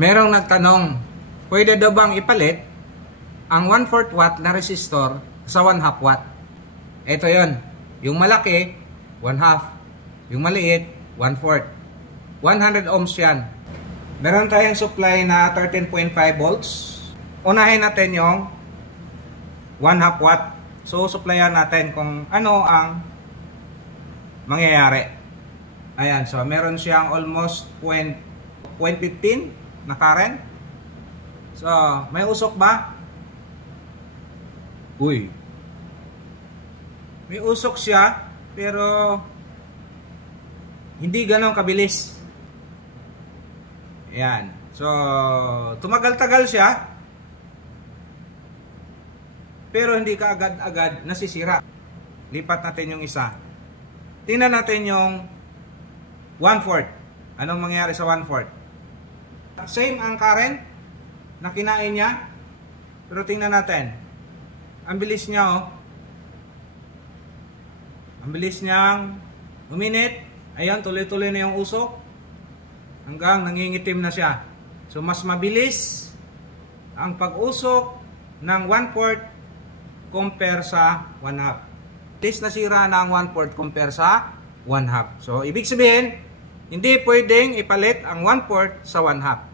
Merong nagtanong, pwede daw bang ipalit ang 1/4 watt na resistor sa 1/2 watt? Ito yon. Yung malaki, 1/2. Yung maliit, 1/4. 100 ohms yan. Meron tayong supply na 13.5 volts. Unahin natin yung 1/2 watt. So, supplyan natin kung ano ang mangyayari. Ayan, so meron siyang almost 0.15 na current. So, may usok ba? Uy. May usok siya, pero hindi gano'ng kabilis. Ayan. So, tumagal-tagal siya, pero hindi ka agad-agad nasisira. Lipat natin yung isa. Tingnan natin yung 1/4. Anong mangyayari sa 1/4? Same ang current na kinain niya. Pero tingnan natin. Ang bilis niya, oh. Ang bilis niyang uminit. Ayan, tuloy-tuloy na yung usok. Hanggang nangingitim na siya. So, mas mabilis ang pag-usok ng 1/4 compare sa 1/2. Bilis nasira na ang 1/4 compare sa 1/2. So, ibig sabihin, hindi pwedeng ipalit ang 1/4 sa 1/2.